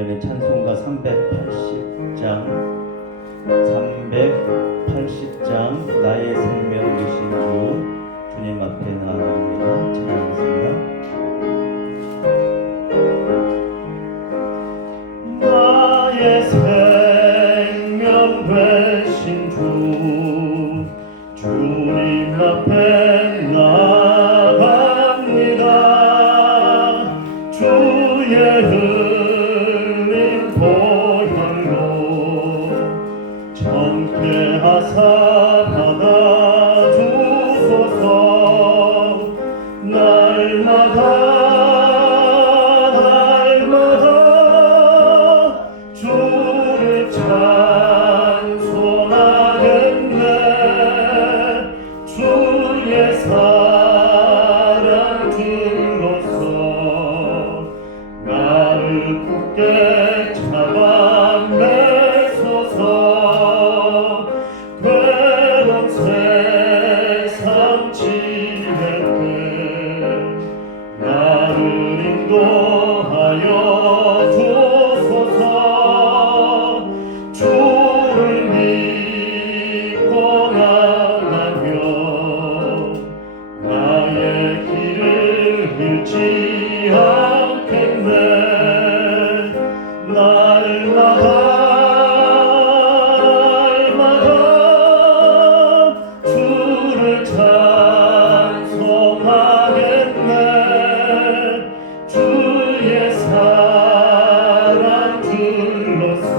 전에 찬송가 380장 나의 생명 되신 주 주님 앞에 나아갑니다. 찬양하겠습니다. 나의 생명 되신 주 주님 앞에 나아갑니다. 주의 흘린 보혈로 정케 하사 받아주소서. 날마다 주를 찬송하겠네. 주의 사랑 들로서 나를 굳게 잡아 매소서. 괴로운 세상 지낼 때 나를 인도하여 주소서. 주를 믿고 나가며 나의 길을 잃지 않겠네. 날마다 주를 찬송하겠네. 주의 사랑 들로서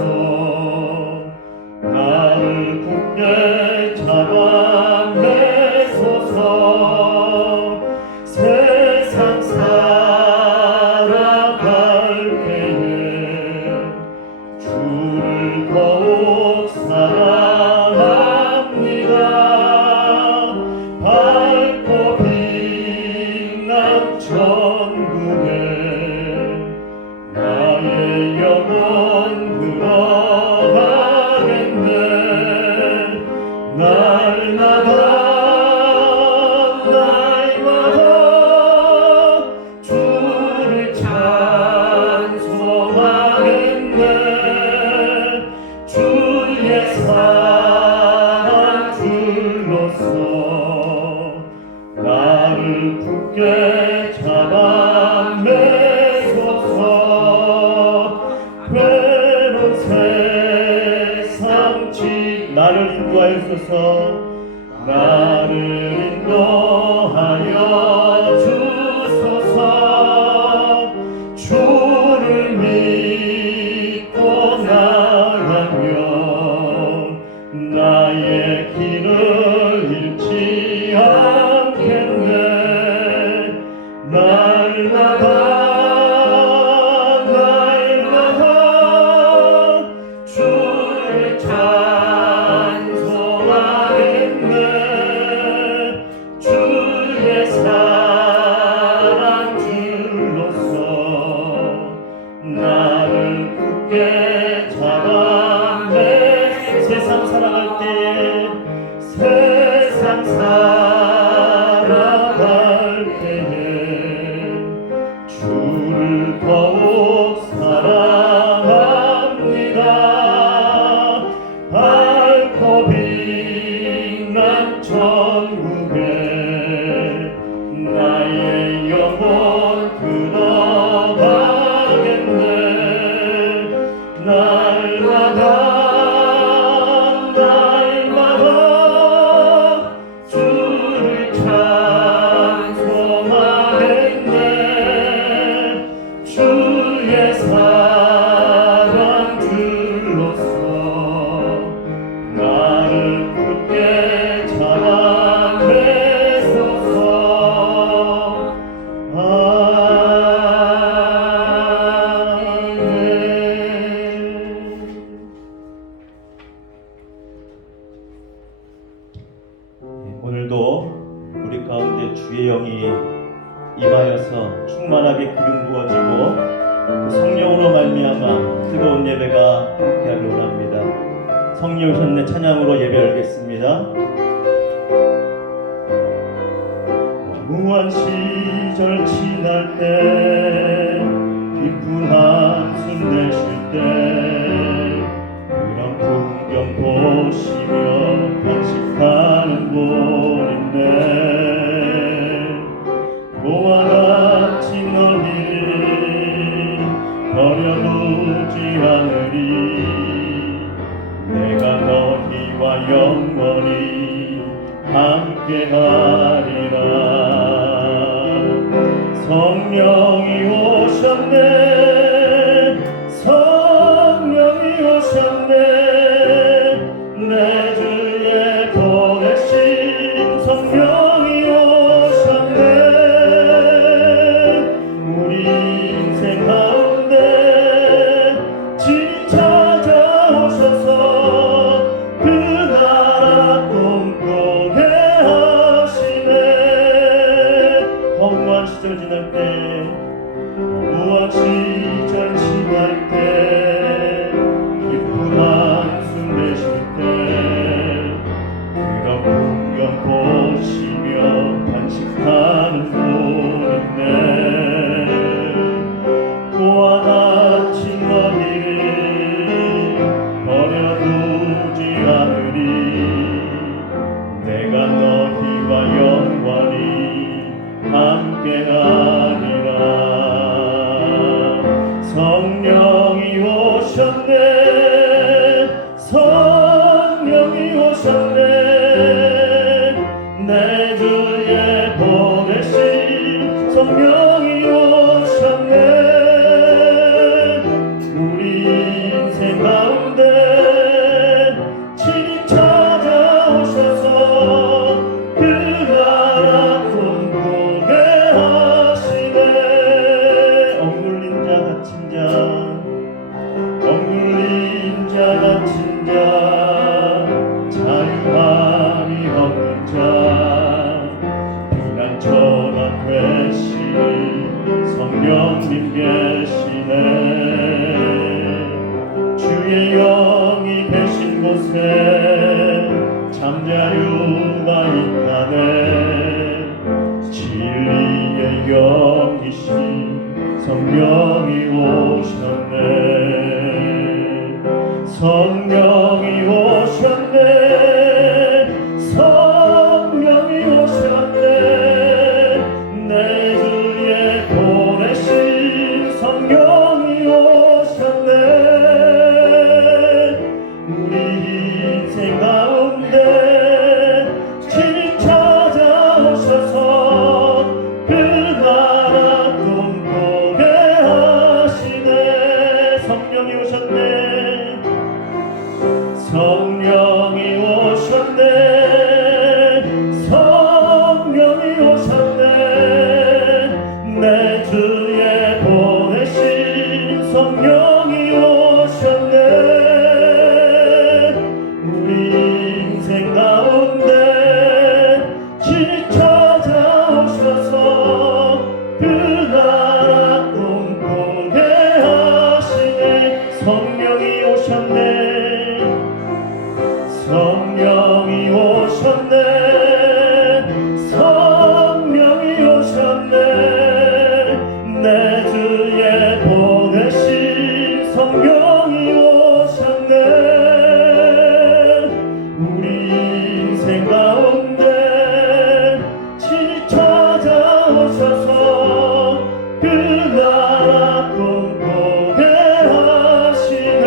나를 굳게 잡아 매소서. 세상 살아갈 때에 주를 더욱 사랑합니다. 밝고 빛난 천국에 나의 영혼 들어가겠네. 날마다 주를 찬송하겠네. 주의 사랑 들로서 나를 굳게 잡아 매소서. 괴로운 세상 나를 인도하여소서. 나를 인도하여 주소서. 주를 믿고 나가며 나의 길을 잃지 않겠네. 날마다 주를 찬송하겠네. 주의 사랑 들로서 나를 굳게 잡아 세상 살아갈 때에 세상 살아갈 때에 주를 더욱 사랑합니다. 밝고 빛난 천국에 나의 영혼 들어가겠네. 날마다 주를 찬송하겠네. 주의 사랑 들로서 나를 굳게 잡아 매소서. 아멘. 오늘도 우리 가운데 주의 영이 임하여서 충만하게 기름 부어지고 성령으로 말미암아 뜨거운 예배가 함께하길 원합니다. 성령 오셨네 찬양으로 예배 열겠습니다. 무한 시절 지날 때 기쁜 한숨 내쉴 성령이 오셨네 성령이 오셨네 내 주에 보내신 성령이 오셨네 우리 인생 가운데 친히 찾아오셔서 그 나라 꿈꾸게 하시네 허무한 시절 지날 때 무한 시절 지날 때 기쁜 한숨 내쉴 때 그런 풍경 보시며 간직하는 분인데 고와 다친 너희를 버려두지 않으리 내가 너희와 영원히 함께하리라 성령이 오셨네 성령이 오셨네 내 주에 보내신 성령이 오셨네 우리 인생 가운데 친히 찾아오셔서 그 나라 꿈꾸게 하시네 억눌린 자 갇힌 자 억눌린 자 갇힌 자 자유함이 없는 자 비난처럼 되신 성령님 계시네 주의 영이 계신 곳에 잠자유가 있다네 진리의 영이신 성령이 오셨네 성령이 오셨네 성령이 오셨네 내 주에 보내신 성령이 오셨네 우리 인생 가운데 친히 찾아오셔서 그 나라 꿈꾸게 하시네 성령이 오셨네 성령이 오셨네 성령이 오셨네 내 주에 보내신 성령이 오셨네 우리 인생 가운데 친히 찾아오셔서 그 나라 꿈꾸게 하시네 성령이 오셨네 성령이 오셨네 성령이 오셨네 내 주에 보내신 성령이 오셨네 우리 인생 가운데 친히 찾아오셔서 그 나라 꿈꾸게 하시네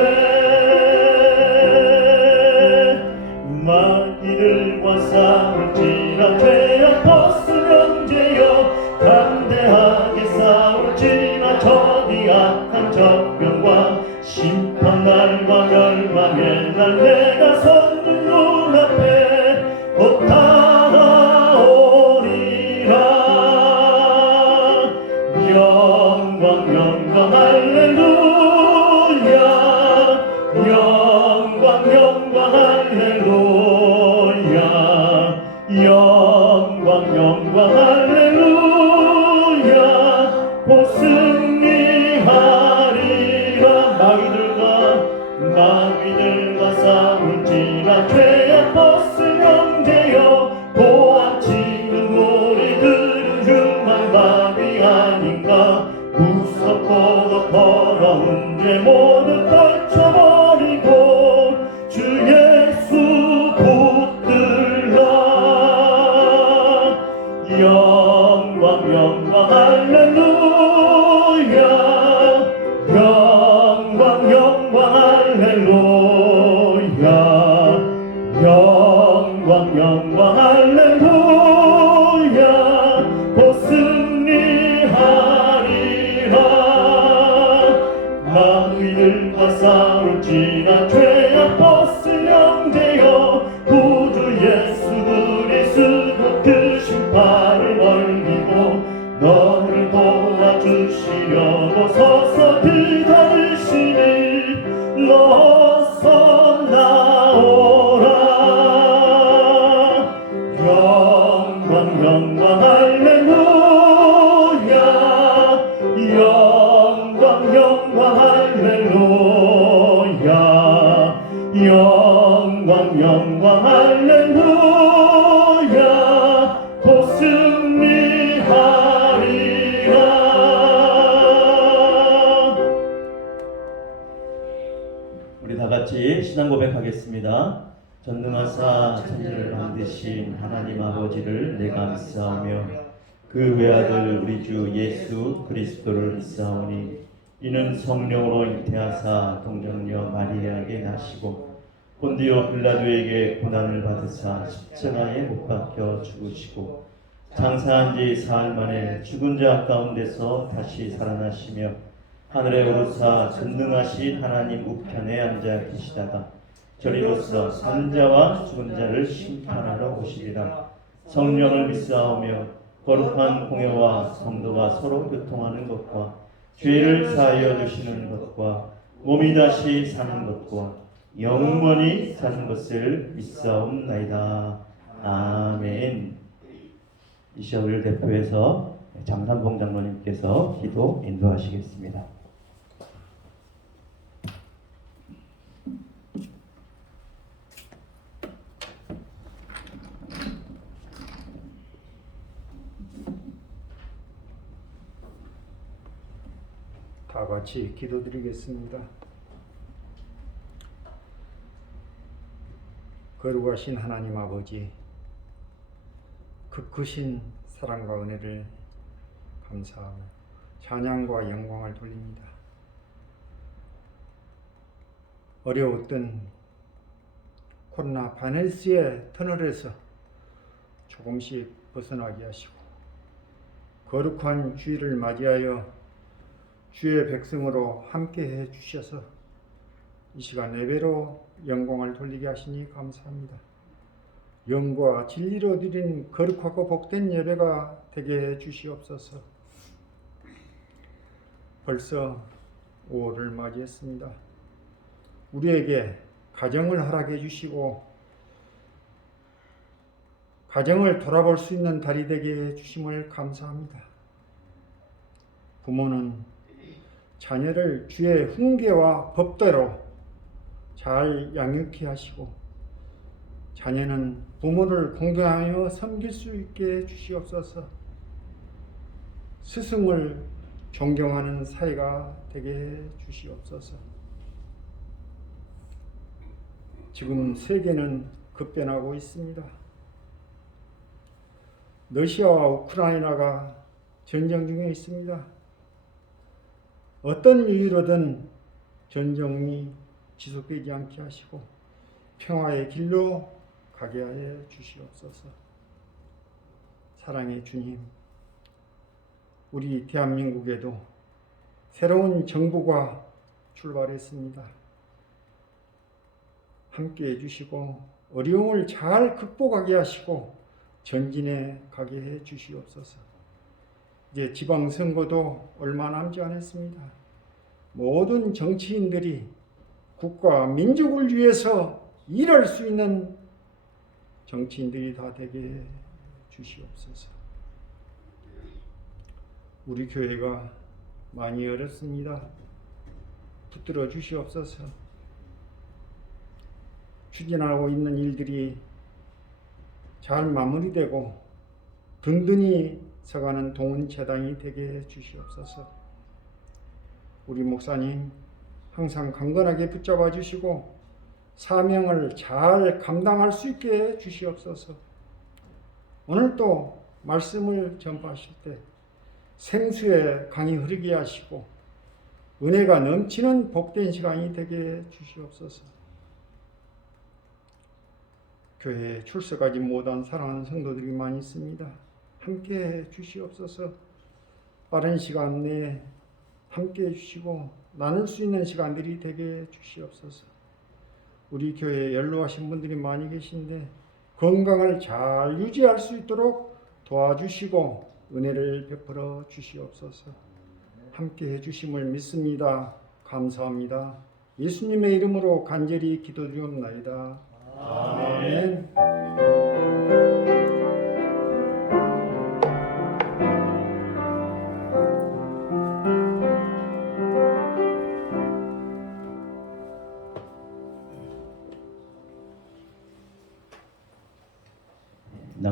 마귀들과 싸울지라 죄악 벗으령제여 담대하게 싸울지라 저기 악한 적병과 심판날과 멸망의 날 내가 섰는 눈앞에 곧 다가오리라 영광 영광 할렐루야 영광 영광 할렐루야 영광 영광 할렐루야 승리하리라 마귀들과 싸울지라 죄악 벗으령제여 보아치는 우리들은 흉한 마귀 아닌가 무섭고도 더러운 죄 모두 떨쳐버리고 주 예수 붙들라 영광 영광 할렐루야 영광 영광 할렐루야 영광 영광 할렐루야 곧 승리하리 할렐루야 곧 승리하리라. 우리 다 같이 신앙 고백하겠습니다. 전능하사 천지를 만드신 하나님 아버지를 내가 믿사오며 그 외아들 우리 주 예수 그리스도를 믿사오니 이는 성령으로 잉태하사 동정녀 마리아에게 나시고 본디오 빌라도에게 고난을 받으사 십자가에 못 박혀 죽으시고 장사한 지 사흘 만에 죽은 자 가운데서 다시 살아나시며 하늘에 오르사 전능하신 하나님 우편에 앉아 계시다가 저리로서 산 자와 죽은 자를 심판하러 오시리라. 성령을 믿사오며 거룩한 공회와 성도가 서로 교통하는 것과 죄를 사하여 주시는 것과 몸이 다시 사는 것과 영원히 사는 것을 믿사옵나이다. 아멘. 이 시험을 대표해서 장산봉 장로님께서 기도 인도하시겠습니다. 다 같이 기도드리겠습니다. 거룩하신 하나님 아버지, 그 크신 사랑과 은혜를 감사하며 찬양과 영광을 돌립니다. 어려웠던 코로나 바이러스의 터널에서 조금씩 벗어나게 하시고 거룩한 주일을 맞이하여 주의 백성으로 함께해 주셔서 이 시간 예배로 영광을 돌리게 하시니 감사합니다. 영과 진리로 드린 거룩하고 복된 예배가 되게 해 주시옵소서. 벌써 5월을 맞이했습니다. 우리에게 가정을 허락해 주시고 가정을 돌아볼 수 있는 달이 되게 해 주심을 감사합니다. 부모는 자녀를 주의 훈계와 법대로 잘 양육케 하시고 자녀는 부모를 공경하여 섬길 수 있게 해 주시옵소서. 스승을 존경하는 사이가 되게 해 주시옵소서. 지금 세계는 급변하고 있습니다. 러시아와 우크라이나가 전쟁 중에 있습니다. 어떤 이유로든 전쟁이 지속되지 않게 하시고 평화의 길로 가게 하여 주시옵소서. 사랑의 주님, 우리 대한민국에도 새로운 정부가 출발했습니다. 함께 해주시고 어려움을 잘 극복하게 하시고 전진해 가게 해 주시옵소서. 이제 지방선거도 얼마 남지 않았습니다. 모든 정치인들이 국가 민족을 위해서 일할 수 있는 정치인들이 다 되게 해 주시옵소서. 우리 교회가 많이 어렵습니다. 붙들어 주시옵소서. 추진하고 있는 일들이 잘 마무리되고 든든히 서가는 동은재단이 되게 해 주시옵소서. 우리 목사님 항상 강건하게 붙잡아 주시고 사명을 잘 감당할 수 있게 해 주시옵소서. 오늘 또 말씀을 전파하실 때 생수의 강이 흐르게 하시고 은혜가 넘치는 복된 시간이 되게 해 주시옵소서. 교회에 출석하지 못한 사랑하는 성도들이 많이 있습니다. 함께 해 주시옵소서. 빠른 시간 내에 함께 해 주시고 나눌 수 있는 시간들이 되게 해 주시옵소서. 우리 교회에 연로하신 분들이 많이 계신데 건강을 잘 유지할 수 있도록 도와주시고 은혜를 베풀어 주시옵소서. 함께 해 주심을 믿습니다. 감사합니다. 예수님의 이름으로 간절히 기도드리옵나이다. 아멘.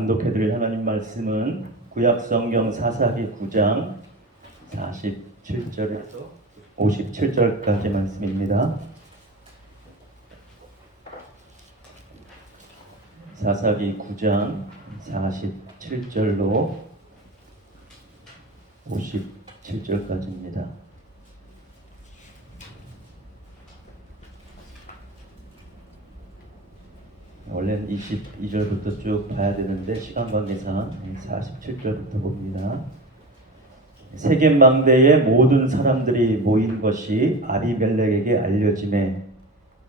낭독해드릴 하나님 말씀은 구약성경 사사기 9장 47절에서 57절까지 말씀입니다. 사사기 9장 47절로 57절까지입니다. 원래는 22절부터 쭉 봐야 되는데 시간 관계상 47절부터 봅니다. 세겜 망대에 모든 사람들이 모인 것이 아비멜렉에게 알려지매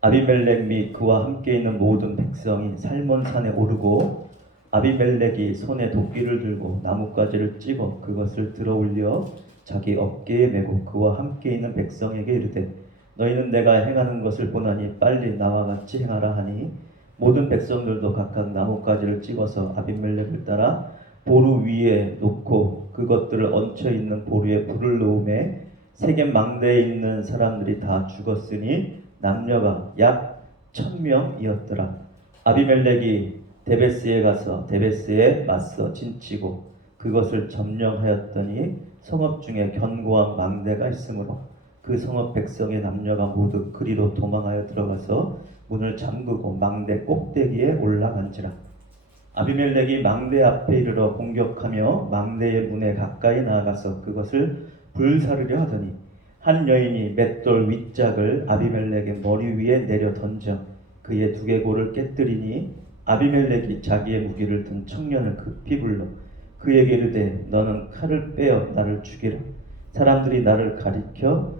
아비멜렉 및 그와 함께 있는 모든 백성이 살몬산에 오르고 아비멜렉이 손에 도끼를 들고 나뭇가지를 찍어 그것을 들어올려 자기 어깨에 메고 그와 함께 있는 백성에게 이르되 너희는 내가 행하는 것을 보나니 빨리 나와 같이 행하라 하니 모든 백성들도 각각 나뭇가지를 찍어서 아비멜렉을 따라 보루 위에 놓고 그것들을 얹혀 있는 보루에 불을 놓음에 세겜 망대에 있는 사람들이 다 죽었으니 남녀가 약 1000명이었더라. 아비멜렉이 데베스에 가서 데베스에 맞서 진치고 그것을 점령하였더니 성읍 중에 견고한 망대가 있으므로 그 성읍 백성의 남녀가 모두 그리로 도망하여 들어가서 문을 잠그고 망대 꼭대기에 올라간지라. 아비멜렉이 망대 앞에 이르러 공격하며 망대의 문에 가까이 나아가서 그것을 불사르려 하더니 한 여인이 맷돌 윗짝을 아비멜렉의 머리 위에 내려 던져 그의 두개골을 깨뜨리니 아비멜렉이 자기의 무기를 든 청년을 급히 불러 그에게 이르되 너는 칼을 빼어 나를 죽이라. 사람들이 나를 가리켜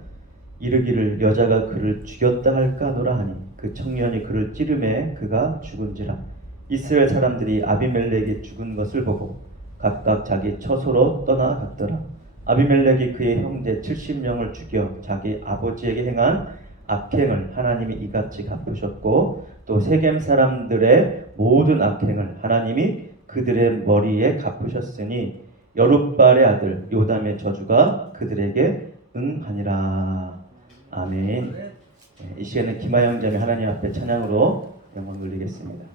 이르기를 여자가 그를 죽였다 할까노라 하니 그 청년이 그를 찌르매 그가 죽은지라. 이스라엘 사람들이 아비멜렉이 죽은 것을 보고 각각 자기 처소로 떠나갔더라. 아비멜렉이 그의 형제 70명을 죽여 자기 아버지에게 행한 악행을 하나님이 이같이 갚으셨고 또 세겜 사람들의 모든 악행을 하나님이 그들의 머리에 갚으셨으니 여룻발의 아들 요담의 저주가 그들에게 응하니라. 아멘. 이 시간에 김하영 자매 하나님 앞에 찬양으로 영광 돌리겠습니다.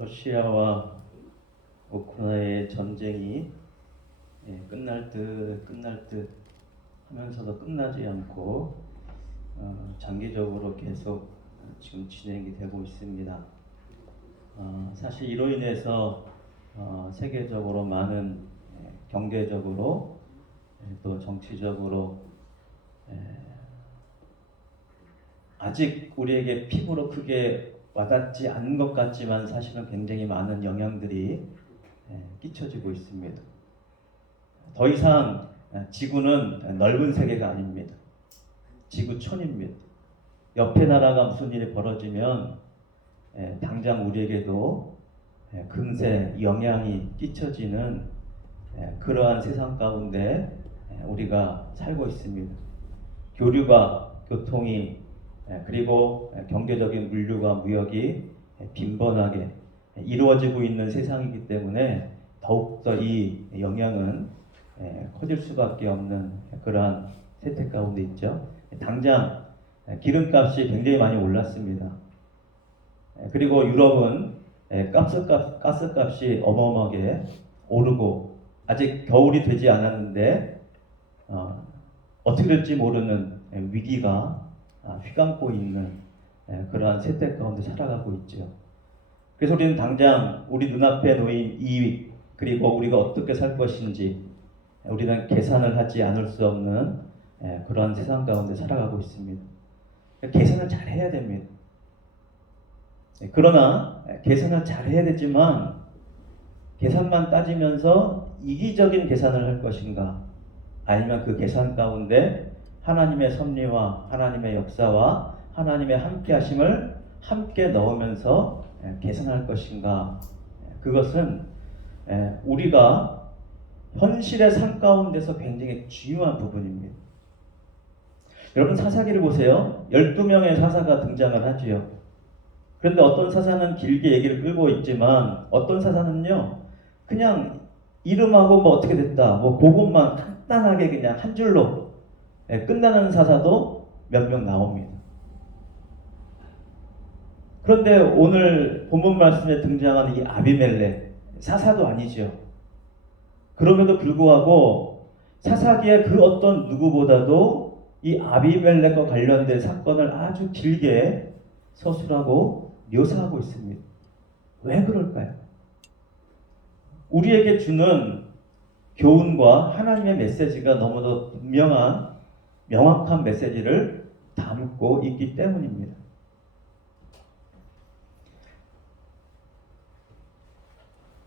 러시아와 우크라이나의 전쟁이 끝날 듯 하면서도 끝나지 않고 장기적으로 계속 지금 진행이 되고 있습니다. 사실 이로 인해서 세계적으로 많은 경제적으로 또 정치적으로 아직 우리에게 피부로 크게 와닿지 않은 것 같지만 사실은 굉장히 많은 영향들이 끼쳐지고 있습니다. 더 이상 지구는 넓은 세계가 아닙니다. 지구촌입니다. 옆에 나라가 무슨 일이 벌어지면 당장 우리에게도 금세 영향이 끼쳐지는 그러한 세상 가운데 우리가 살고 있습니다. 교류가, 교통이 그리고 경제적인 물류와 무역이 빈번하게 이루어지고 있는 세상이기 때문에 더욱더 이 영향은 커질 수밖에 없는 그러한 세태 가운데 있죠. 당장 기름값이 굉장히 많이 올랐습니다. 그리고 유럽은 가스값이 어마어마하게 오르고 아직 겨울이 되지 않았는데 어떻게 될지 모르는 위기가 휘감고 있는 그러한 세태 가운데 살아가고 있죠. 그래서 우리는 당장 우리 눈앞에 놓인 이익 그리고 우리가 어떻게 살 것인지 우리는 계산을 하지 않을 수 없는 그러한 세상 가운데 살아가고 있습니다. 계산을 잘 해야 됩니다. 그러나 계산을 잘 해야 되지만 계산만 따지면서 이기적인 계산을 할 것인가 아니면 그 계산 가운데 하나님의 섭리와 하나님의 역사와 하나님의 함께 하심을 함께 넣으면서 계산할 것인가 그것은 우리가 현실의 삶 가운데서 굉장히 중요한 부분입니다. 여러분 사사기를 보세요. 12명의 사사가 등장을 하지요. 그런데 어떤 사사는 길게 얘기를 끌고 있지만 어떤 사사는요 그냥 이름하고 뭐 어떻게 됐다 뭐 그것만 간단하게 그냥 한 줄로 끝나는 사사도 몇 명 나옵니다. 그런데 오늘 본문 말씀에 등장하는 이 아비멜렉 사사도 아니죠. 그럼에도 불구하고 사사기의 그 어떤 누구보다도 이 아비멜렉과 관련된 사건을 아주 길게 서술하고 묘사하고 있습니다. 왜 그럴까요? 우리에게 주는 교훈과 하나님의 메시지가 너무도 분명한, 명확한 메시지를 담고 있기 때문입니다.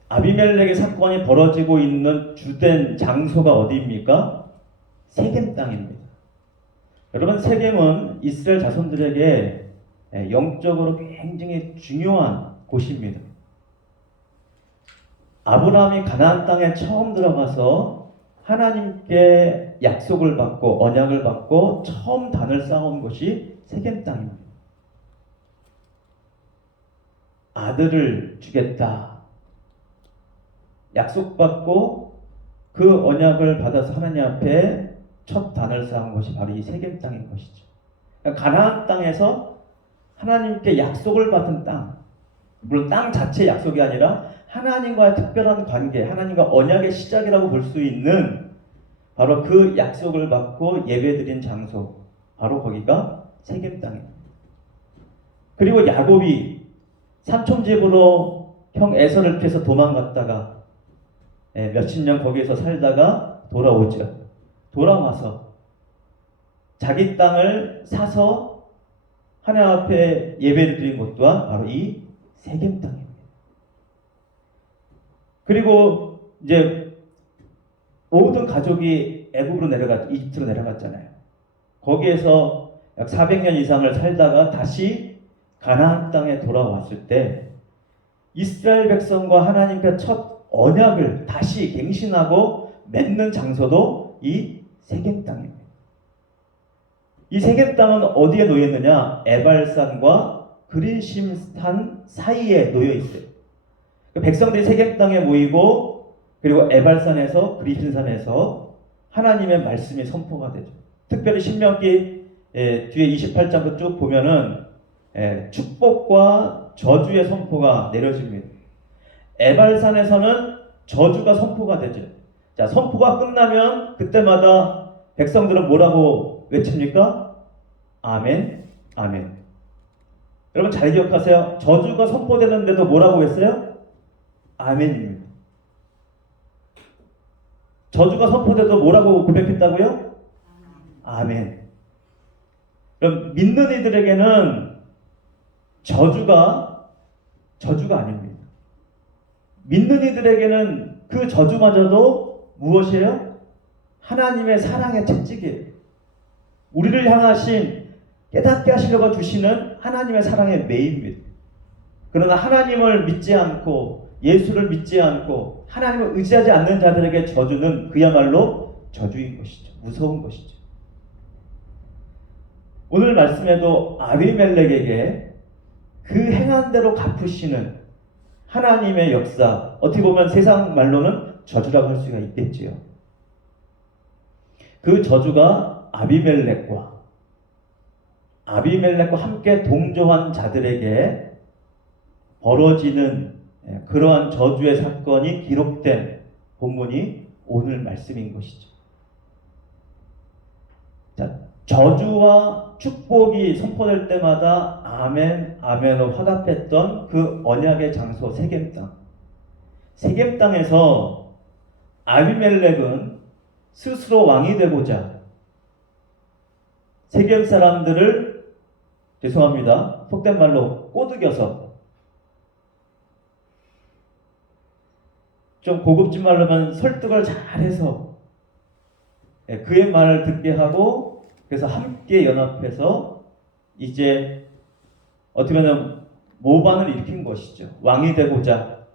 아비멜렉의 사건이 벌어지고 있는 주된 장소가 어디입니까? 세겜 땅입니다. 여러분, 세겜은 이스라엘 자손들에게 영적으로 굉장히 중요한 곳입니다. 아브라함이 가나안 땅에 처음 들어가서 하나님께 약속을 받고 언약을 받고 처음 단을 쌓은 곳이 세겜 땅입니다. 아들을 주겠다 약속받고 그 언약을 받아서 하나님 앞에 첫 단을 쌓은 것이 바로 이 세겜 땅인 것이죠. 그러니까 가나안 땅에서 하나님께 약속을 받은 땅, 물론 땅 자체의 약속이 아니라 하나님과의 특별한 관계, 하나님과 언약의 시작이라고 볼 수 있는 바로 그 약속을 받고 예배드린 장소, 바로 거기가 세겜 땅입니다. 그리고 야곱이 삼촌집으로 형 에서를 피해서 도망갔다가 몇십 년 거기에서 살다가 돌아오죠. 돌아와서 자기 땅을 사서 하나님 앞에 예배를 드린 곳 또한 바로 이 세겜 땅입니다. 그리고 이제 모든 가족이 이집트로 내려갔잖아요. 거기에서 약 400년 이상을 살다가 다시 가나안 땅에 돌아왔을 때 이스라엘 백성과 하나님과 첫 언약을 다시 갱신하고 맺는 장소도 이 세겜 땅입니다. 이 세겜 땅은 어디에 놓여 있느냐? 에발산과 그린심산 사이에 놓여 있어요. 백성들이 세겜 땅에 모이고 그리고 에발산에서 그린심산에서 하나님의 말씀이 선포가 되죠. 특별히 신명기 뒤에 28장부터 쭉 보면은 축복과 저주의 선포가 내려집니다. 에발산에서는 저주가 선포가 되죠. 자, 선포가 끝나면 그때마다 백성들은 뭐라고 외칩니까? 아멘, 아멘. 여러분 잘 기억하세요. 저주가 선포되는데도 뭐라고 했어요? 아멘입니다. 저주가 선포돼도 뭐라고 고백했다고요? 아멘. 그럼 믿는 이들에게는 저주가 아닙니다. 믿는 이들에게는 그 저주마저도 무엇이에요? 하나님의 사랑의 채찍이에요. 우리를 향하신 깨닫게 하시려고 주시는 하나님의 사랑의 매입니다. 그러나 하나님을 믿지 않고 예수를 믿지 않고 하나님을 의지하지 않는 자들에게 저주는 그야말로 저주인 것이죠. 무서운 것이죠. 오늘 말씀에도 아비멜렉에게 그 행한 대로 갚으시는 하나님의 역사, 어떻게 보면 세상 말로는 저주라고 할 수가 있겠지요. 그 저주가 아비멜렉과 함께 동조한 자들에게 벌어지는 그러한 저주의 사건이 기록된 본문이 오늘 말씀인 것이죠. 자, 저주와 축복이 선포될 때마다 아멘, 아멘으로 화답했던 그 언약의 장소 세겜 땅. 세겜 땅에서 아비멜렉은 스스로 왕이 되고자 세겜 사람들을 죄송합니다. 속된 말로 꼬드겨서 좀 고급진 말로 하면 설득을 잘해서 그의 말을 듣게 하고 그래서 함께 연합해서 이제 어떻게 보면 모반을 일으킨 것이죠. 왕이 되고자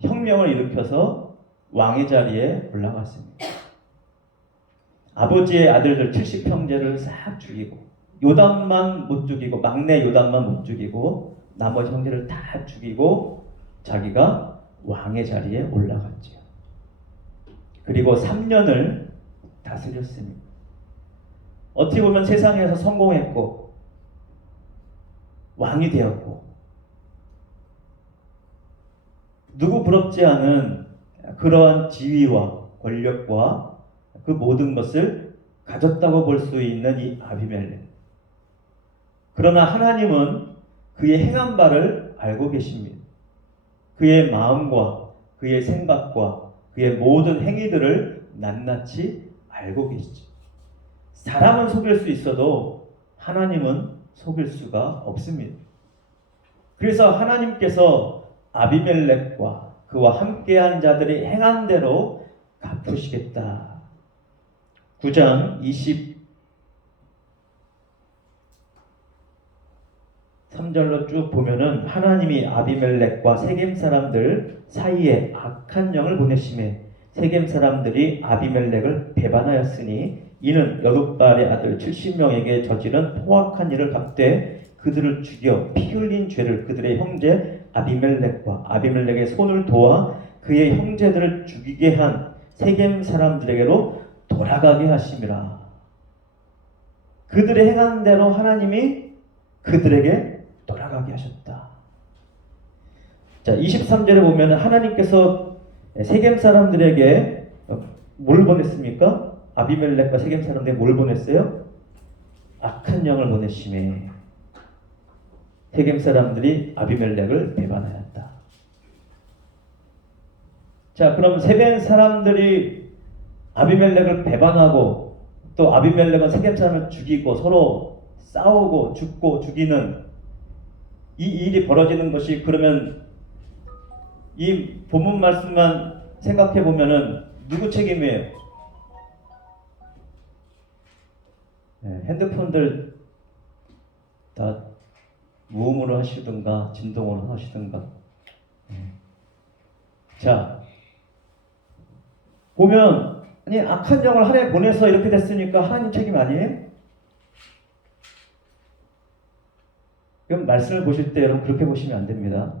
혁명을 일으켜서 왕의 자리에 올라갔습니다. 아버지의 아들들 70형제를 싹 죽이고 요담만 못 죽이고 막내 요담만 못 죽이고 나머지 형제를 다 죽이고 자기가 왕의 자리에 올라갔지요. 그리고 3년을 다스렸습니다. 어떻게 보면 세상에서 성공했고 왕이 되었고 누구 부럽지 않은 그러한 지위와 권력과 그 모든 것을 가졌다고 볼 수 있는 이 아비멜렉. 그러나 하나님은 그의 행한 바를 알고 계십니다. 그의 마음과 그의 생각과 그의 모든 행위들을 낱낱이 알고 계시죠. 사람은 속일 수 있어도 하나님은 속일 수가 없습니다. 그래서 하나님께서 아비멜렉과 그와 함께한 자들이 행한 대로 갚으시겠다. 9장 23절로 쭉 보면은 하나님이 아비멜렉과 세겜 사람들 사이에 악한 영을 보내심에 세겜 사람들이 아비멜렉을 배반하였으니 이는 여룻발의 아들 70명에게 저지른 포악한 일을 갚되 그들을 죽여 피 흘린 죄를 그들의 형제 아비멜렉과 아비멜렉의 손을 도와 그의 형제들을 죽이게 한 세겜 사람들에게로 돌아가게 하심이라. 그들의 행한 대로 하나님이 그들에게 돌아가게 하셨다. 자, 23절에 보면 하나님께서 세겜 사람들에게 뭘 보냈습니까? 아비멜렉과 세겜 사람들에게 뭘 보냈어요? 악한 영을 보내심에 세겜 사람들이 아비멜렉을 배반하였다. 자, 그럼 세겜 사람들이 아비멜렉을 배반하고 또 아비멜렉은 세겜 사람을 죽이고 서로 싸우고 죽고 죽이는 이 일이 벌어지는 것이 그러면 이 본문 말씀만 생각해 보면은 누구 책임이에요? 네, 핸드폰들 다 무음으로 하시든가 진동으로 하시든가. 자, 보면 아니 악한 영을 하나님 보내서 이렇게 됐으니까 하나님 책임 아니에요? 그럼 말씀을 보실 때 여러분 그렇게 보시면 안 됩니다.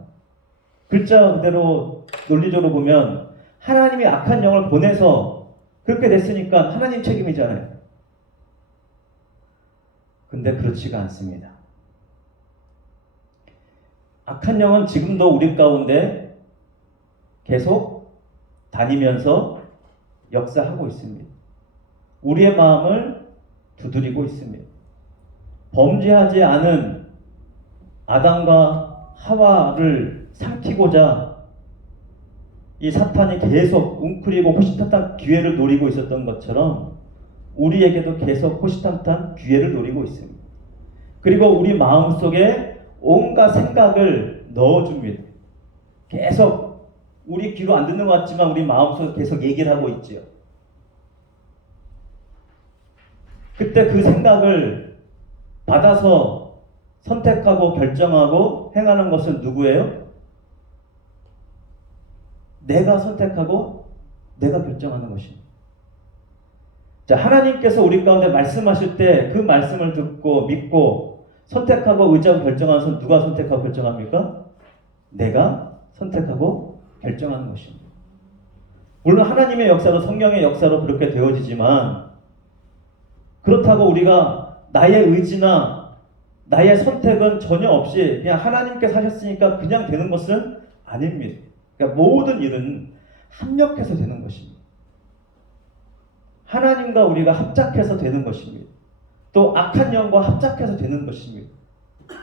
글자 그대로 논리적으로 보면 하나님이 악한 영을 보내서 그렇게 됐으니까 하나님 책임이잖아요. 근데 그렇지가 않습니다. 악한 영은 지금도 우리 가운데 계속 다니면서 역사하고 있습니다. 우리의 마음을 두드리고 있습니다. 범죄하지 않은 아담과 하와를 삼키고자 이 사탄이 계속 웅크리고 호시탐탐 기회를 노리고 있었던 것처럼 우리에게도 계속 호시탐탐 기회를 노리고 있습니다. 그리고 우리 마음속에 온갖 생각을 넣어줍니다. 계속 우리 귀로 안 듣는 것 같지만 우리 마음속에 계속 얘기를 하고 있지요. 그때 그 생각을 받아서 선택하고 결정하고 행하는 것은 누구예요? 내가 선택하고 내가 결정하는 것입니다. 자, 하나님께서 우리 가운데 말씀하실 때 그 말씀을 듣고 믿고 선택하고 의지하고 결정하는 것은 누가 선택하고 결정합니까? 내가 선택하고 결정하는 것입니다. 물론 하나님의 역사로 성령의 역사로 그렇게 되어지지만 그렇다고 우리가 나의 의지나 나의 선택은 전혀 없이 그냥 하나님께서 하셨으니까 그냥 되는 것은 아닙니다. 그러니까 모든 일은 합력해서 되는 것입니다. 하나님과 우리가 합작해서 되는 것입니다. 또 악한 영과 합작해서 되는 것입니다.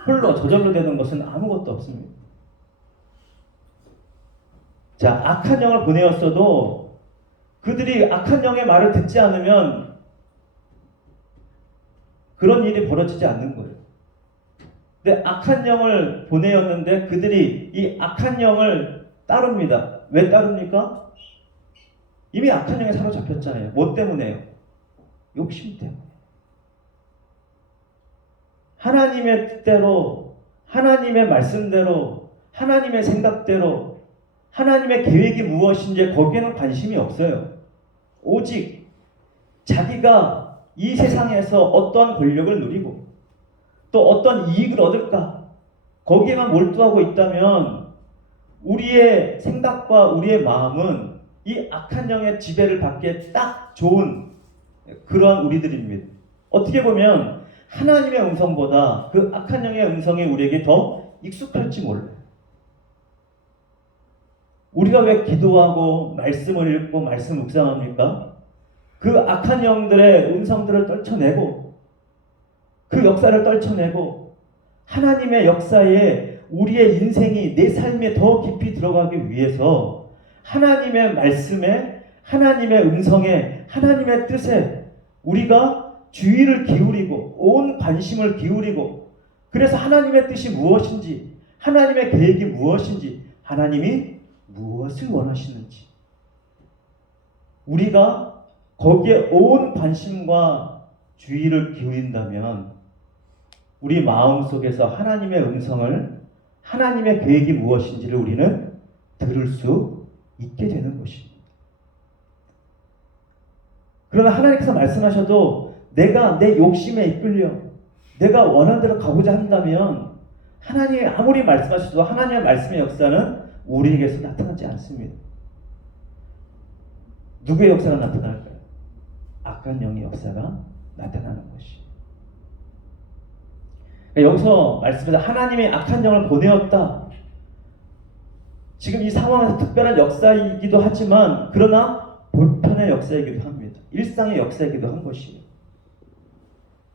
홀로 저절로 되는 것은 아무것도 없습니다. 자, 악한 영을 보내었어도 그들이 악한 영의 말을 듣지 않으면 그런 일이 벌어지지 않는 거예요. 근데 악한 영을 보내었는데 그들이 이 악한 영을 따릅니다. 왜 따릅니까? 이미 악한 영에 사로잡혔잖아요. 뭐 때문에요? 욕심 때문에. 하나님의 뜻대로, 하나님의 말씀대로, 하나님의 생각대로, 하나님의 계획이 무엇인지 거기에는 관심이 없어요. 오직 자기가 이 세상에서 어떠한 권력을 누리고 또 어떤 이익을 얻을까 거기에만 몰두하고 있다면 우리의 생각과 우리의 마음은 이 악한 영의 지배를 받기에 딱 좋은 그러한 우리들입니다. 어떻게 보면 하나님의 음성보다 그 악한 영의 음성이 우리에게 더 익숙할지 몰라요. 우리가 왜 기도하고 말씀을 읽고 말씀 묵상합니까? 그 악한 영들의 음성들을 떨쳐내고 그 역사를 떨쳐내고 하나님의 역사에 우리의 인생이 내 삶에 더 깊이 들어가기 위해서 하나님의 말씀에 하나님의 음성에 하나님의 뜻에 우리가 주의를 기울이고 온 관심을 기울이고 그래서 하나님의 뜻이 무엇인지 하나님의 계획이 무엇인지 하나님이 무엇을 원하시는지 우리가 거기에 온 관심과 주의를 기울인다면 우리 마음속에서 하나님의 음성을 하나님의 계획이 무엇인지를 우리는 들을 수 있게 되는 것입니다. 그러나 하나님께서 말씀하셔도 내가 내 욕심에 이끌려 내가 원하는 대로 가고자 한다면 하나님이 아무리 말씀하셔도 하나님의 말씀의 역사는 우리에게서 나타나지 않습니다. 누구의 역사가 나타날까요? 악한 영의 역사가 나타나는 것이. 여기서 말씀에서 하나님이 악한 영을 보내었다. 지금 이 상황에서 특별한 역사이기도 하지만 그러나 보편의 역사이기도 합니다. 일상의 역사이기도 한 것이에요.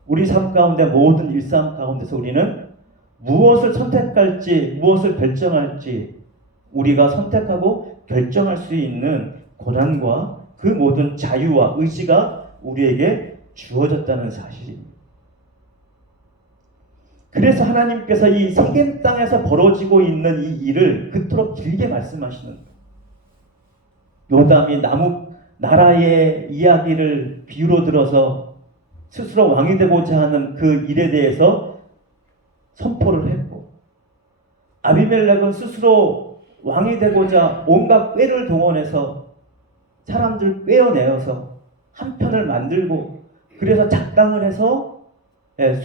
우리 삶 가운데 모든 일상 가운데서 우리는 무엇을 선택할지 무엇을 결정할지 우리가 선택하고 결정할 수 있는 고난과 그 모든 자유와 의지가 우리에게 주어졌다는 사실입니다. 그래서 하나님께서 이 세겜 땅에서 벌어지고 있는 이 일을 그토록 길게 말씀하시는 거예요. 요담이 나라의 이야기를 비유로 들어서 스스로 왕이 되고자 하는 그 일에 대해서 선포를 했고 아비멜렉은 스스로 왕이 되고자 온갖 꾀를 동원해서 사람들 꿰어내어서 한 편을 만들고 그래서 작당을 해서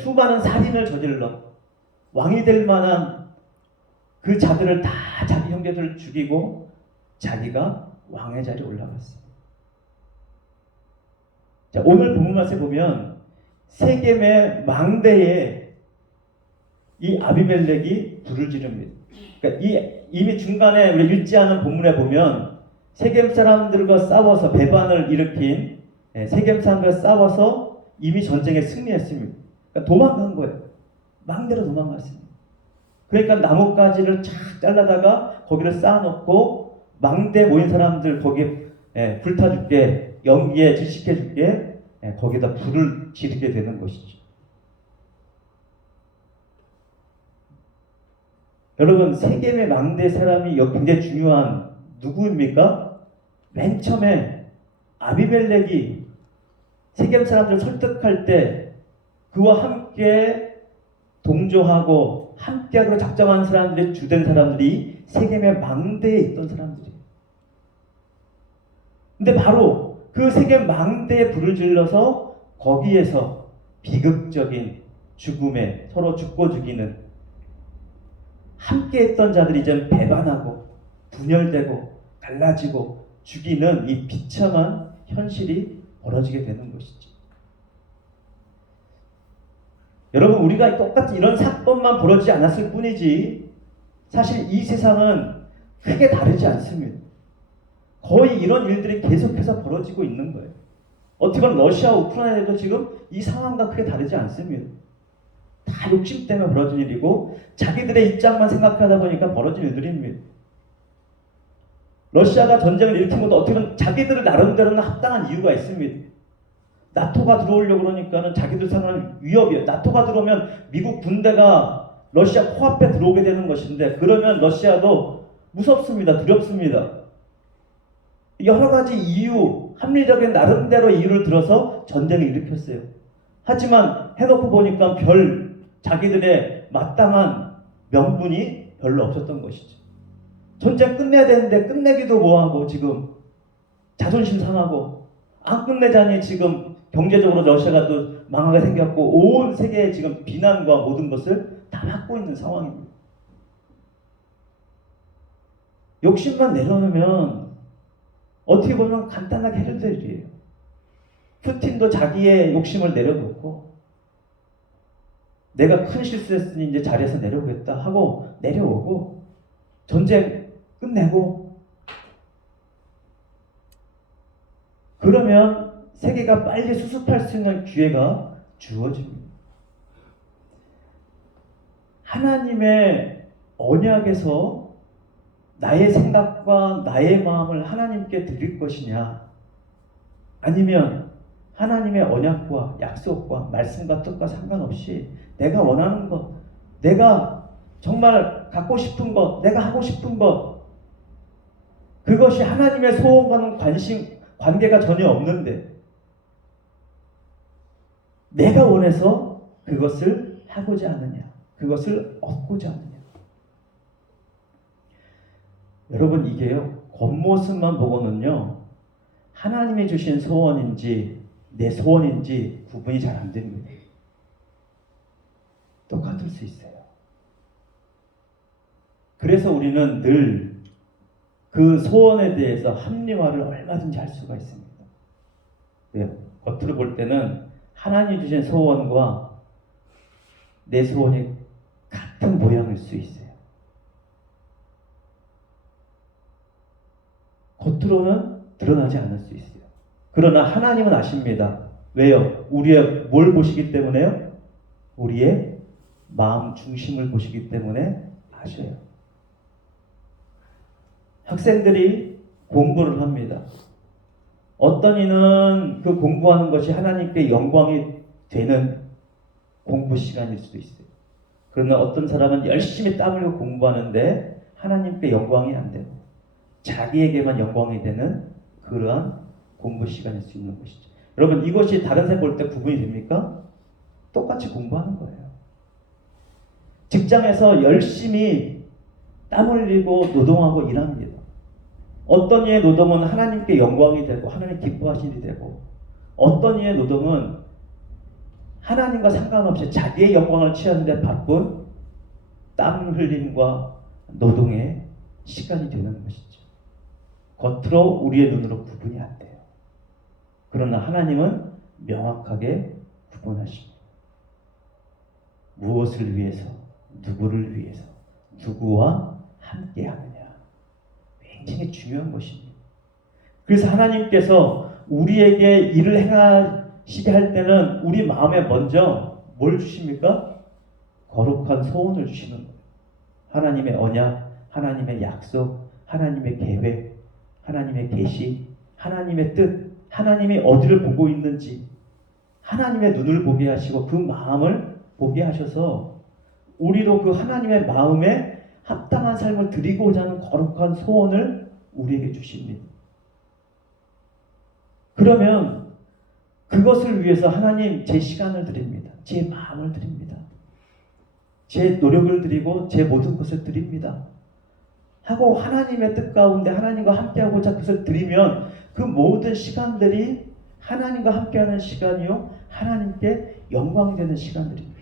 수많은 살인을 저질러 왕이 될 만한 그 자들을 다 자기 형제들을 죽이고 자기가 왕의 자리에 올라갔어요. 자, 오늘 본문 말씀에 보면 세겜의 망대에 이 아비멜렉이 불을 지릅니다. 그러니까 이미 중간에 우리 읽지 않은 본문에 보면 세겜 사람들과 싸워서 배반을 일으킨 세겜 사람들과 싸워서 이미 전쟁에 승리했습니다. 그러니까 도망간 거예요. 망대로 도망갔습니다. 그러니까 나뭇가지를 착 잘라다가 거기를 쌓아놓고 망대 모인 사람들 거기에 불타줄게 연기에 질식해줄게 거기다 불을 지르게 되는 것이죠. 여러분 세겜의 망대 사람이 굉장히 중요한 누구입니까? 맨 처음에 아비멜렉이 세겜 사람들을 설득할 때 그와 함께 동조하고 함께하기로 작정한 사람들의 주된 사람들이 세겜의 망대에 있던 사람들이에요. 근데 바로 그 세겜 망대에 불을 질러서 거기에서 비극적인 죽음에 서로 죽고 죽이는 함께했던 자들이 이제 배반하고 분열되고 갈라지고 죽이는 이 비참한 현실이 벌어지게 되는 것이죠. 여러분 우리가 똑같이 이런 사건만 벌어지지 않았을 뿐이지 사실 이 세상은 크게 다르지 않습니다. 거의 이런 일들이 계속해서 벌어지고 있는 거예요. 어떻게 보면 러시아 우크라이나도 지금 이 상황과 크게 다르지 않습니다. 다 욕심 때문에 벌어진 일이고 자기들의 입장만 생각하다 보니까 벌어진 일들입니다. 러시아가 전쟁을 일으킨 것도 어떻게 보면 자기들 나름대로는 합당한 이유가 있습니다. 나토가 들어오려고 그러니까는 자기들 생각하는 위협이에요. 나토가 들어오면 미국 군대가 러시아 코앞에 들어오게 되는 것인데 그러면 러시아도 무섭습니다. 두렵습니다. 여러 가지 이유, 합리적인 나름대로 이유를 들어서 전쟁을 일으켰어요. 하지만 해놓고 보니까 자기들의 마땅한 명분이 별로 없었던 것이죠. 전쟁 끝내야 되는데 끝내기도 뭐하고 지금 자존심 상하고 안 끝내자니 지금 경제적으로 러시아가 또 망하게 생겼고 온 세계에 지금 비난과 모든 것을 다 받고 있는 상황입니다. 욕심만 내려놓으면 어떻게 보면 간단하게 해결될 일이에요. 푸틴도 자기의 욕심을 내려놓고 내가 큰 실수했으니 이제 자리에서 내려오겠다 하고 내려오고 전쟁 끝내고 그러면 세계가 빨리 수습할 수 있는 기회가 주어집니다. 하나님의 언약에서 나의 생각과 나의 마음을 하나님께 드릴 것이냐, 아니면 하나님의 언약과 약속과 말씀과 뜻과 상관없이 내가 원하는 것, 내가 정말 갖고 싶은 것, 내가 하고 싶은 것, 그것이 하나님의 소원과는 관계가 전혀 없는데 내가 원해서 그것을 하고자 하느냐, 그것을 얻고자 하느냐. 여러분, 이게요, 겉모습만 보고는요, 하나님이 주신 소원인지 내 소원인지 구분이 잘 안 됩니다. 똑같을 수 있어요. 그래서 우리는 늘 그 소원에 대해서 합리화를 얼마든지 할 수가 있습니다. 왜요? 겉으로 볼 때는 하나님이 주신 소원과 내 소원이 같은 모양일 수 있어요. 겉으로는 드러나지 않을 수 있어요. 그러나 하나님은 아십니다. 왜요? 우리의 뭘 보시기 때문에요? 우리의 마음 중심을 보시기 때문에 아셔요. 학생들이 공부를 합니다. 어떤 이는 그 공부하는 것이 하나님께 영광이 되는 공부 시간일 수도 있어요. 그러나 어떤 사람은 열심히 땀 흘리고 공부하는데 하나님께 영광이 안 되고 자기에게만 영광이 되는 그러한 공부 시간일 수 있는 것이죠. 여러분, 이것이 다른 사람 볼 때 구분이 됩니까? 똑같이 공부하는 거예요. 직장에서 열심히 땀 흘리고 노동하고 일합니다. 어떤 이의 노동은 하나님께 영광이 되고 하나님 기뻐하신 일이 되고, 어떤 이의 노동은 하나님과 상관없이 자기의 영광을 취하는 데 바쁜 땀 흘림과 노동의 시간이 되는 것이죠. 겉으로 우리의 눈으로 구분이 안 돼요. 그러나 하나님은 명확하게 구분하십니다. 무엇을 위해서, 누구를 위해서, 누구와 함께 하느냐. 굉장히 중요한 것입니다. 그래서 하나님께서 우리에게 일을 행하시게 할 때는 우리 마음에 먼저 뭘 주십니까? 거룩한 소원을 주시는 거예요. 하나님의 언약, 하나님의 약속, 하나님의 계획, 하나님의 계시, 하나님의 뜻, 하나님이 어디를 보고 있는지 하나님의 눈을 보게 하시고 그 마음을 보게 하셔서 우리도 그 하나님의 마음에 합당한 삶을 드리고자 하는 거룩한 소원을 우리에게 주십니다. 그러면 그것을 위해서 하나님, 제 시간을 드립니다. 제 마음을 드립니다. 제 노력을 드리고 제 모든 것을 드립니다. 하고 하나님의 뜻 가운데 하나님과 함께하고자 그것을 드리면 그 모든 시간들이 하나님과 함께하는 시간이요, 하나님께 영광이 되는 시간들입니다.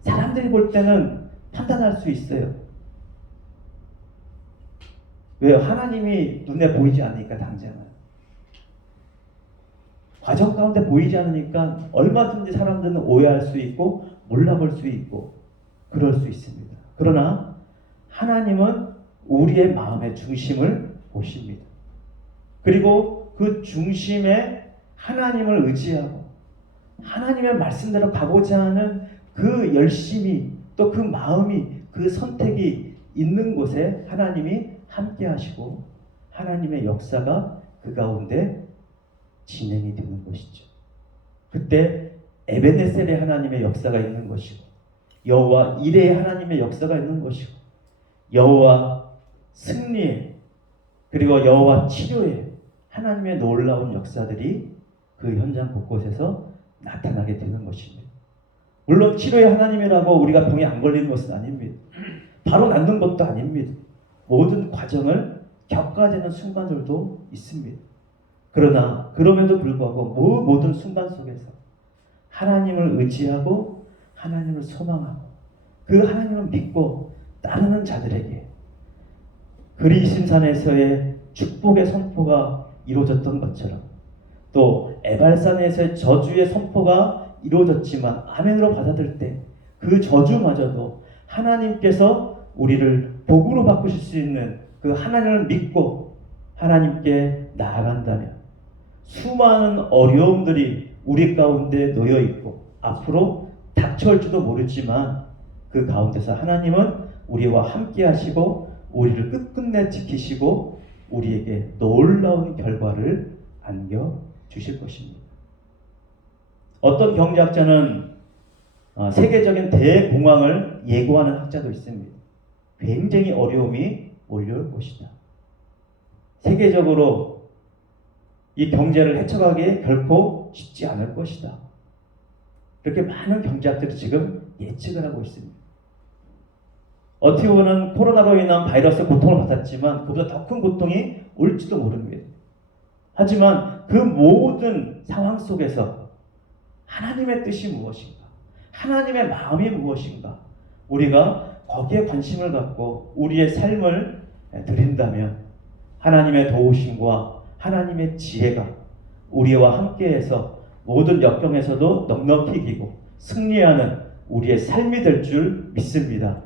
사람들이 볼 때는 판단할 수 있어요. 왜요? 하나님이 눈에 보이지 않으니까 당장은. 과정 가운데 보이지 않으니까 얼마든지 사람들은 오해할 수 있고 몰라볼 수 있고 그럴 수 있습니다. 그러나 하나님은 우리의 마음의 중심을 보십니다. 그리고 그 중심에 하나님을 의지하고 하나님의 말씀대로 가고자 하는 그 열심이 또 그 마음이 그 선택이 있는 곳에 하나님이 함께 하시고 하나님의 역사가 그 가운데 진행이 되는 것이죠. 그때 에베네셀의 하나님의 역사가 있는 것이고 여호와 이레의 하나님의 역사가 있는 것이고 여호와 승리의 그리고 여호와 치료의 하나님의 놀라운 역사들이 그 현장 곳곳에서 나타나게 되는 것입니다. 물론 치료의 하나님이라고 우리가 병에 안 걸리는 것은 아닙니다. 바로 낫는 것도 아닙니다. 모든 과정을 겪어야 되는 순간들도 있습니다. 그러나 그럼에도 불구하고 모든 순간 속에서 하나님을 의지하고 하나님을 소망하고 그 하나님을 믿고 따르는 자들에게 그리심산에서의 축복의 선포가 이루어졌던 것처럼 또 에발산에서의 저주의 선포가 이루어졌지만 아멘으로 받아들일 때 그 저주마저도 하나님께서 우리를 복으로 바꾸실 수 있는 그 하나님을 믿고 하나님께 나아간다면 수많은 어려움들이 우리 가운데 놓여 있고 앞으로 닥쳐올지도 모르지만 그 가운데서 하나님은 우리와 함께 하시고 우리를 끝끝내 지키시고 우리에게 놀라운 결과를 안겨주실 것입니다. 어떤 경제학자는 세계적인 대공황을 예고하는 학자도 있습니다. 굉장히 어려움이 몰려올 것이다. 세계적으로 이 경제를 헤쳐가기 결코 쉽지 않을 것이다. 그렇게 많은 경제학들이 지금 예측을 하고 있습니다. 어떻게 보면 코로나로 인한 바이러스 고통을 받았지만 그보다 더 큰 고통이 올지도 모릅니다. 하지만 그 모든 상황 속에서 하나님의 뜻이 무엇인가? 하나님의 마음이 무엇인가? 우리가 거기에 관심을 갖고 우리의 삶을 드린다면 하나님의 도우심과 하나님의 지혜가 우리와 함께해서 모든 역경에서도 넉넉히 이기고 승리하는 우리의 삶이 될 줄 믿습니다.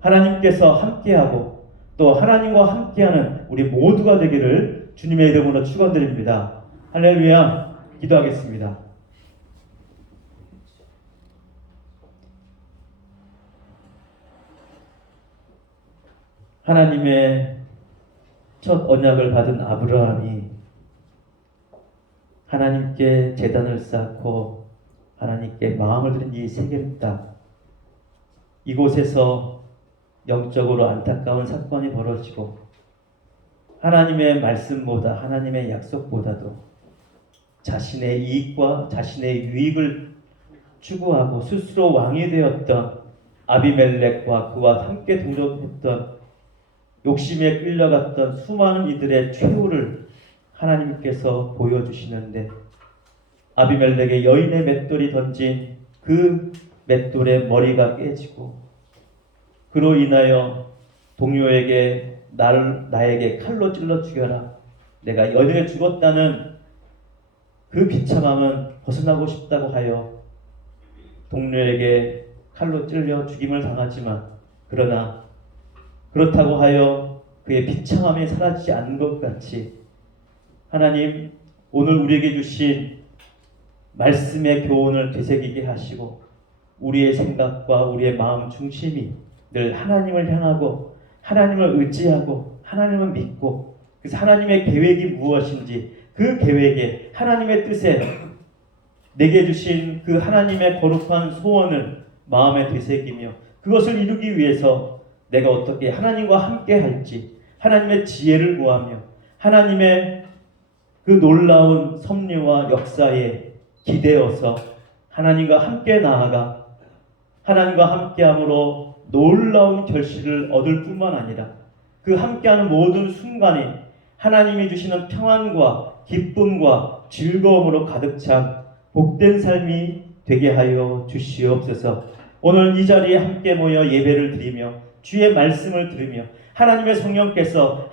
하나님께서 함께하고 또 하나님과 함께하는 우리 모두가 되기를 주님의 이름으로 축원드립니다. 할렐루야. 기도하겠습니다. 하나님의 첫 언약을 받은 아브라함이 하나님께 제단을 쌓고 하나님께 마음을 드린 이 세겜 땅, 이곳에서 영적으로 안타까운 사건이 벌어지고 하나님의 말씀보다 하나님의 약속보다도 자신의 이익과 자신의 유익을 추구하고 스스로 왕이 되었던 아비멜렉과 그와 함께 동족했던 욕심에 끌려갔던 수많은 이들의 최후를 하나님께서 보여주시는데 아비멜렉의 여인의 맷돌이 던진 그 맷돌의 머리가 깨지고 그로 인하여 동료에게 나에게 칼로 찔러 죽여라. 내가 여인에게 죽었다는 그 비참함은 벗어나고 싶다고 하여 동료에게 칼로 찔려 죽임을 당하지만 그러나 그렇다고 하여 그의 비참함이 사라지지 않는 것 같이 하나님 오늘 우리에게 주신 말씀의 교훈을 되새기게 하시고 우리의 생각과 우리의 마음 중심이 늘 하나님을 향하고 하나님을 의지하고 하나님을 믿고 그래서 하나님의 계획이 무엇인지 그 계획에 하나님의 뜻에 내게 주신 그 하나님의 거룩한 소원을 마음에 되새기며 그것을 이루기 위해서 내가 어떻게 하나님과 함께 할지 하나님의 지혜를 구하며 하나님의 그 놀라운 섭리와 역사에 기대어서 하나님과 함께 나아가 하나님과 함께함으로 놀라운 결실을 얻을 뿐만 아니라 그 함께하는 모든 순간이 하나님이 주시는 평안과 기쁨과 즐거움으로 가득 찬 복된 삶이 되게 하여 주시옵소서. 오늘 이 자리에 함께 모여 예배를 드리며 주의 말씀을 들으며 하나님께서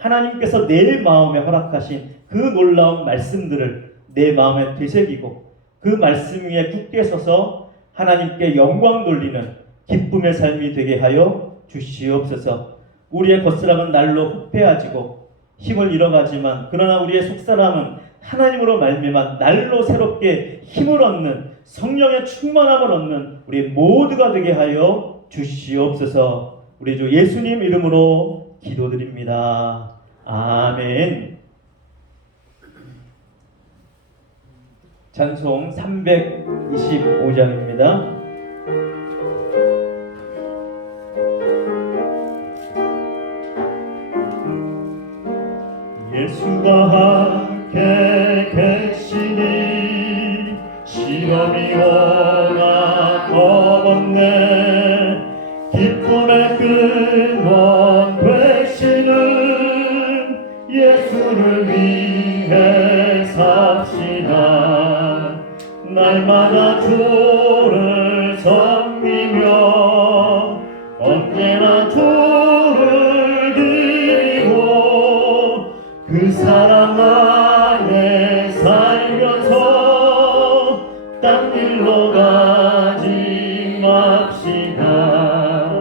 내 마음에 허락하신 그 놀라운 말씀들을 내 마음에 되새기고 그 말씀 위에 굳게 서서 하나님께 영광 돌리는 기쁨의 삶이 되게 하여 주시옵소서. 우리의 겉사람은 날로 후패해지고 힘을 잃어가지만 그러나 우리의 속사람은 하나님으로 말미암아 날로 새롭게 힘을 얻는 성령의 충만함을 얻는 우리 모두가 되게 하여 주시옵소서. 우리 주 예수님 이름으로 기도드립니다. 아멘. 찬송 325장입니다. 예수가 함께 계시니 시험이 오나 겁없네. 기쁨의 근원 되시는 예수를 위해 삽시다. 날마다 주를 섬기며 언제나 주를 드리고 그 사랑 안에 살면서 딴 길로 가지 맙시다.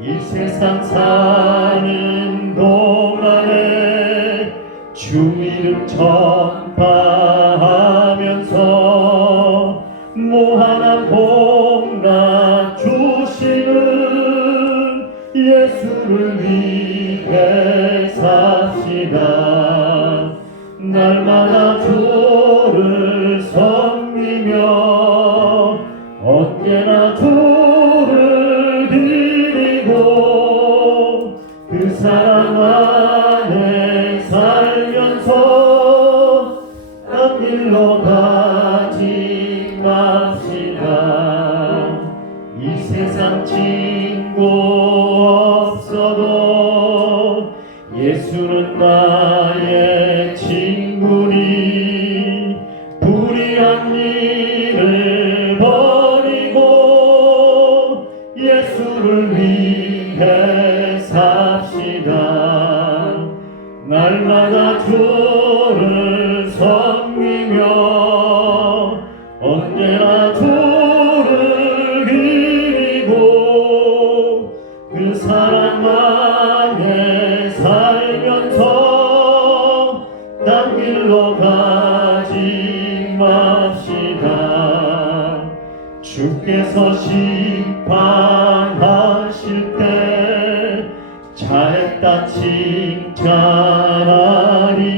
이 세상 사는 동안에 주 이름 전파하면서 무한한 복락 주시는 예수를 위해 삽시다. 날마다 주를 섬기며 언제나 주를 드리고 그 사랑 안에 살면서 딴 길로 가지 맙시다. 이 세상 친구 없어도 예수는 나의 친구니 불의한 일을 버리고 예수를 위해 삽시다. 날마다 주를 섬기며 언제나 주를 그리고 그 사랑 안에 살면서 딴 길로 가지 맙시다. 주께서 심판하실 때 잘했다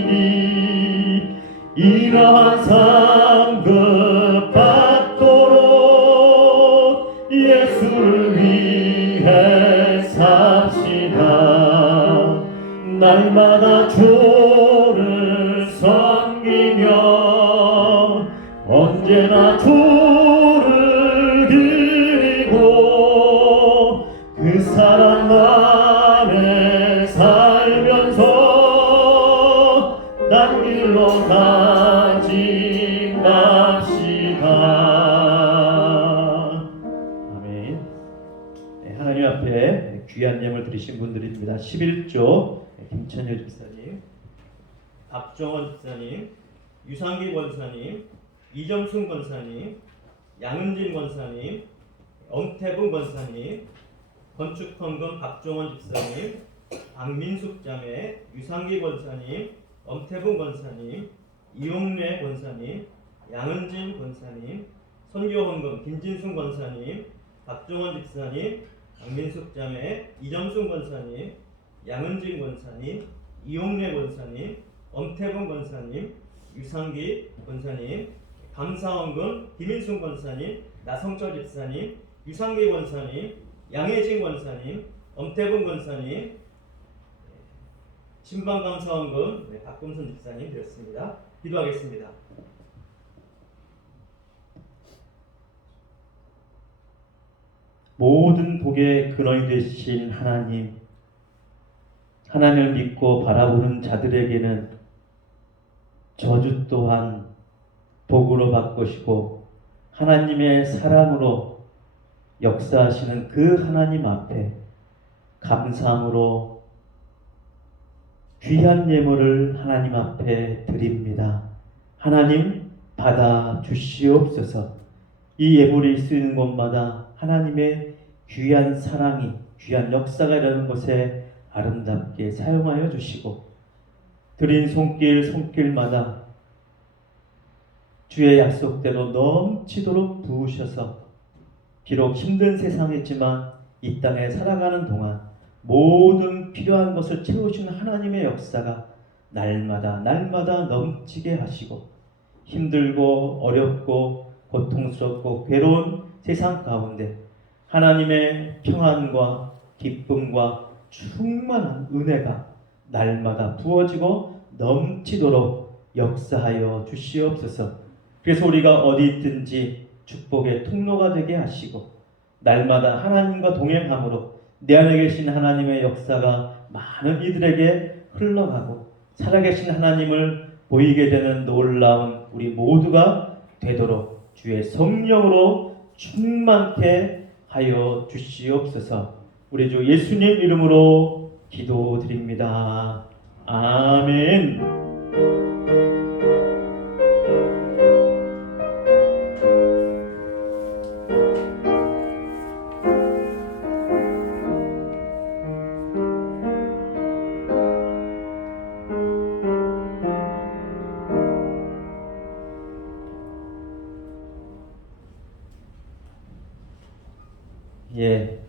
칭찬하리니 이러한 상급 받도록 예수를 위해 삽시다. 날마다 주를 섬기며 언제나 주를 드리고 그 사랑 안에 살면서 딴 길로 가지 맙시다. 아멘. 네, 하나님 앞에 귀한 예물 드리신 분들입니다. 11조 김천일 집사님, 박정원 집사님, 유상기 권사님, 이정순 권사님, 양은진 권사님, 엄태분 권사님, 건축헌금 박종원 집사님, 박민숙 자매, 유상기 권사님, 엄태분 권사님, 이용래 권사님, 양은진 권사님, 선교헌금 김진순 권사님, 박종원 집사님, 박민숙 자매, 이정순 권사님, 양은진 권사님, 이용래 권사님, 엄태분 권사님, 유상기 권사님, 감사헌금 김인순 권사님, 나성철 집사님, 유상기 권사님, 양혜진 권사님, 엄태분 권사님, 신방감사헌금 박금선 집사님 드렸습니다. 기도하겠습니다. 모든 복의 근원이 되신 하나님, 하나님을 믿고 바라보는 자들에게는 저주 또한 복으로 바꾸시고 하나님의 사랑으로 역사하시는 그 하나님 앞에 감사함으로 귀한 예물을 하나님 앞에 드립니다. 하나님 받아 주시옵소서. 이 예물이 쓰이는 곳마다 하나님의 귀한 사랑이, 귀한 역사가 일어나는 곳에 아름답게 사용하여 주시고 드린 손길마다 주의 약속대로 넘치도록 부으셔서 비록 힘든 세상이지만 이 땅에 살아가는 동안 모든 필요한 것을 채우시는 하나님의 역사가 날마다 넘치게 하시고 힘들고 어렵고 고통스럽고 괴로운 세상 가운데 하나님의 평안과 기쁨과 충만한 은혜가 날마다 부어지고 넘치도록 역사하여 주시옵소서. 그래서 우리가 어디 있든지 축복의 통로가 되게 하시고 날마다 하나님과 동행함으로 내 안에 계신 하나님의 역사가 많은 이들에게 흘러가고 살아계신 하나님을 보이게 되는 놀라운 우리 모두가 되도록 주의 성령으로 충만케 하여 주시옵소서. 우리 주 예수님 이름으로 기도드립니다. 아멘. 예,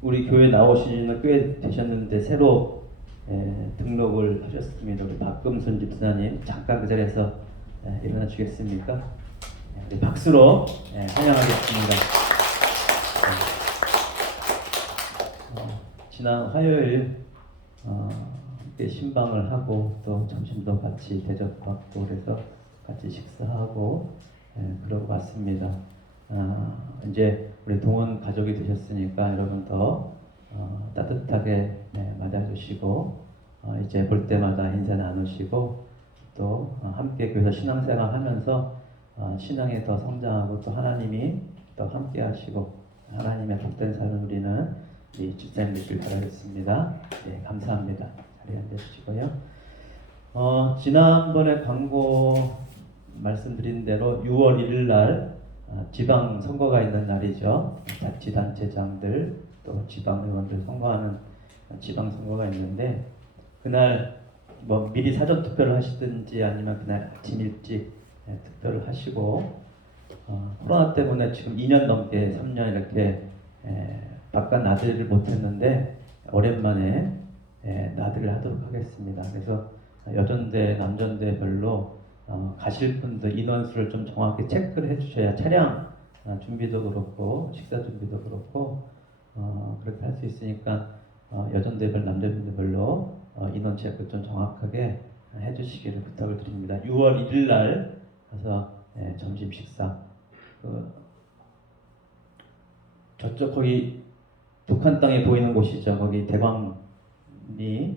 우리 교회 나오시는 꽤 되셨는데 새로 등록을 하셨습니다. 우리 박금순 집사님 잠깐 그 자리에서 일어나 주겠습니까? 우리 박수로 환영하겠습니다. 지난 화요일 함께 신방을 하고 또 점심도 같이 대접받고 그래서 같이 식사하고 그러고 왔습니다. 이제 우리 동원 가족이 되셨으니까 여러분 더 따뜻하게 맞아주시고 이제 볼 때마다 인사 나누시고 또 함께 교회에서 신앙생활 하면서 신앙에 더 성장하고 또 하나님이 또 함께 하시고 하나님의 복된 삶을 누리는 이 집사님 되길 바라겠습니다. 네, 감사합니다. 자리에 앉으시고요. 지난번에 광고 말씀드린 대로 6월 1일 날 지방 선거가 있는 날이죠. 자치단체장들 또 지방 의원들 선거하는 지방 선거가 있는데 그날 뭐 미리 사전 투표를 하시든지 아니면 그날 아침 일찍 투표를 하시고 코로나 때문에 지금 2년 넘게 3년 이렇게 바깥 나들이를 못했는데 오랜만에 나들이를 하도록 하겠습니다. 그래서 여전대 남전대별로 가실 분들 인원수를 좀 정확히 체크를 해주셔야 차량 준비도 그렇고 식사 준비도 그렇고 그렇게 할 수 있으니까 여전대별 남전대별로 인원 체크 좀 정확하게 해주시기를 부탁을 드립니다. 6월 1일 날 가서 점심 식사 저쪽 거기 북한 땅에 보이는 곳이죠. 거기 대광리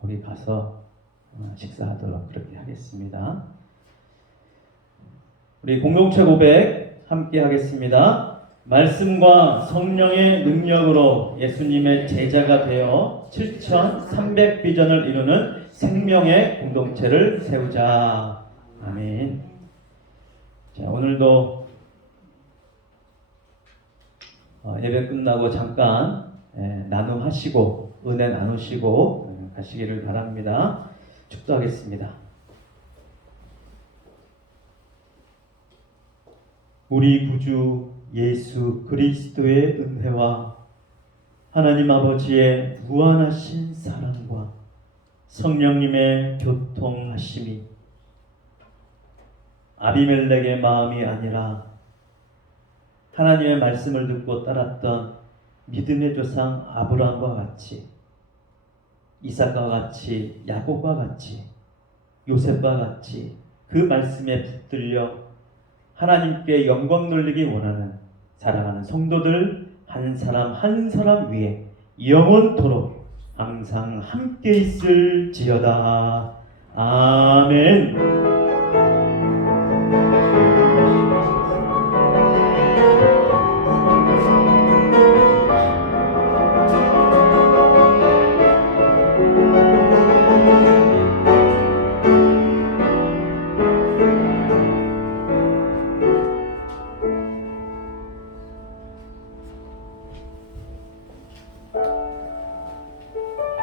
거기 가서 식사하도록 그렇게 하겠습니다. 우리 공동체 고백 함께 하겠습니다. 말씀과 성령의 능력으로 예수님의 제자가 되어 7,300비전을 이루는 생명의 공동체를 세우자. 아멘. 자, 오늘도 예배 끝나고 잠깐 나눔하시고 은혜 나누시고 가시기를 바랍니다. 축도하겠습니다. 우리 구주 예수 그리스도의 은혜와 하나님 아버지의 무한하신 사랑과 성령님의 교통하심이 아비멜렉의 마음이 아니라 하나님의 말씀을 듣고 따랐던 믿음의 조상 아브라함과 같이 이삭과 같이 야곱과 같이 요셉과 같이 그 말씀에 붙들려 하나님께 영광 돌리기 원하는 사랑하는 성도들 한 사람 한 사람 위에 영원토록 항상 함께 있을지어다. 아멘.